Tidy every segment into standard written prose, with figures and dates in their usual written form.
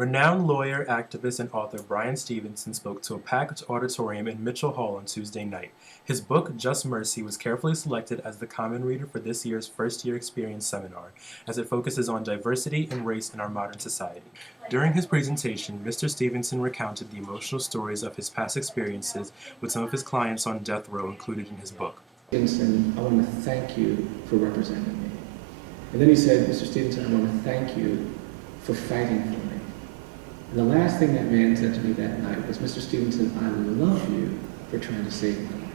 Renowned lawyer, activist, and author Bryan Stevenson spoke to a packed auditorium in Mitchell Hall on Tuesday night. His book, Just Mercy, was carefully selected as the common reader for this year's first-year experience seminar, as it focuses on diversity and race in our modern society. During his presentation, Mr. Stevenson recounted the emotional stories of his past experiences with some of his clients on death row included in his book. Stevenson, I want to thank you for representing me. And then he said, Mr. Stevenson, I want to thank you for fighting for me. And the last thing that man said to me that night was, Mr. Stevenson, I love you for trying to save my life.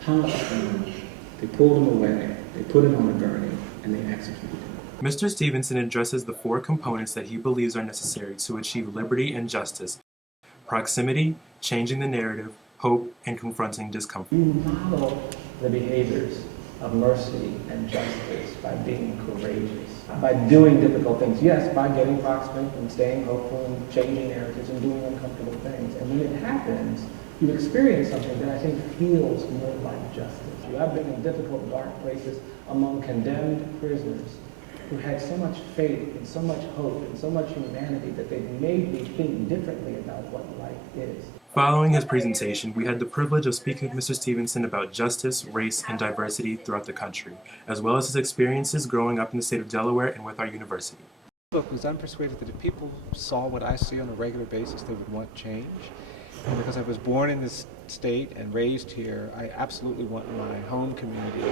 How much fun. They pulled him away, they put him on a gurney, and they executed him. Mr. Stevenson addresses the four components that he believes are necessary to achieve liberty and justice: proximity, changing the narrative, hope, and confronting discomfort. You model the behaviors of mercy and justice by being courageous, by doing difficult things. Yes, by getting proximate and staying hopeful and changing narratives and doing uncomfortable things. And when it happens, you experience something that I think feels more like justice. I've been in difficult, dark places among condemned prisoners who had so much faith and so much hope and so much humanity that they made me think differently about what life is. Following his presentation, we had the privilege of speaking with Mr. Stevenson about justice, race, and diversity throughout the country, as well as his experiences growing up in the state of Delaware and with our university. Because I'm persuaded that if people saw what I see on a regular basis, they would want change. And because I was born in this state and raised here, I absolutely want my home community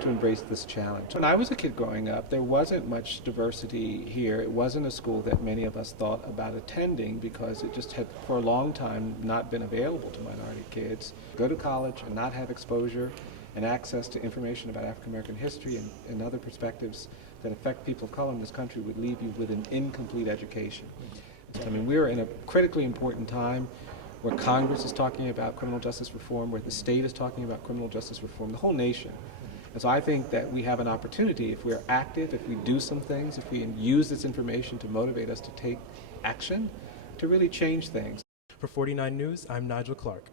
to embrace this challenge. When I was a kid growing up, there wasn't much diversity here. It wasn't a school that many of us thought about attending because it just had, for a long time, not been available to minority kids. Go to college and not have exposure and access to information about African American history and other perspectives that affect people of color in this country would leave you with an incomplete education. I mean, we're in a critically important time where Congress is talking about criminal justice reform, where the state is talking about criminal justice reform, the whole nation. And so I think that we have an opportunity, if we're active, if we do some things, if we use this information to motivate us to take action, to really change things. For 49 News, I'm Nigel Clark.